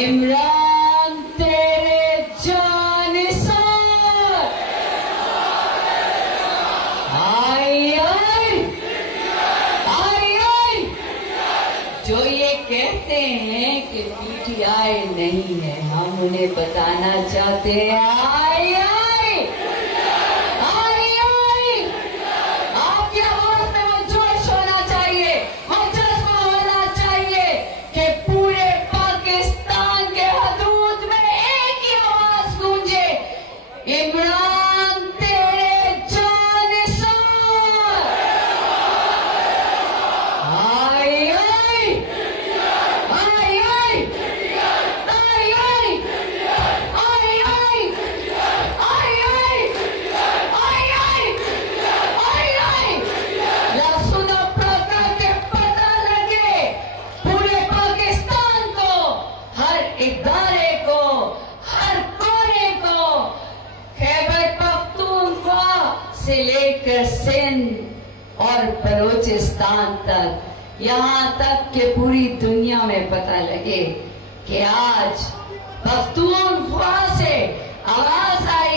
इमरान तेरे जानिसार आई आई आई आई। जो ये कहते हैं कि पीटीआई नहीं है, हम उन्हें बताना चाहते हैं आई आई आई आई। आपकी आवाज में वो जोश होना चाहिए, वो जज्बा होना चाहिए कि पूरे पाकिस्तान के हदूद में एक ही आवाज गूंजे, इमरान तेरे जानिसार आई आई आई आई आई आई आई आई आई आई आई आई आई। सुनो प्रका के पता लगे पूरे पाकिस्तान को, हर इदारे को, हर कोने को, खैबर पख्तूनख्वा से लेकर सिंध और बलोचिस्तान तक, यहाँ तक कि पूरी दुनिया में पता लगे कि आज पख्तूनख्वा से आवाज आई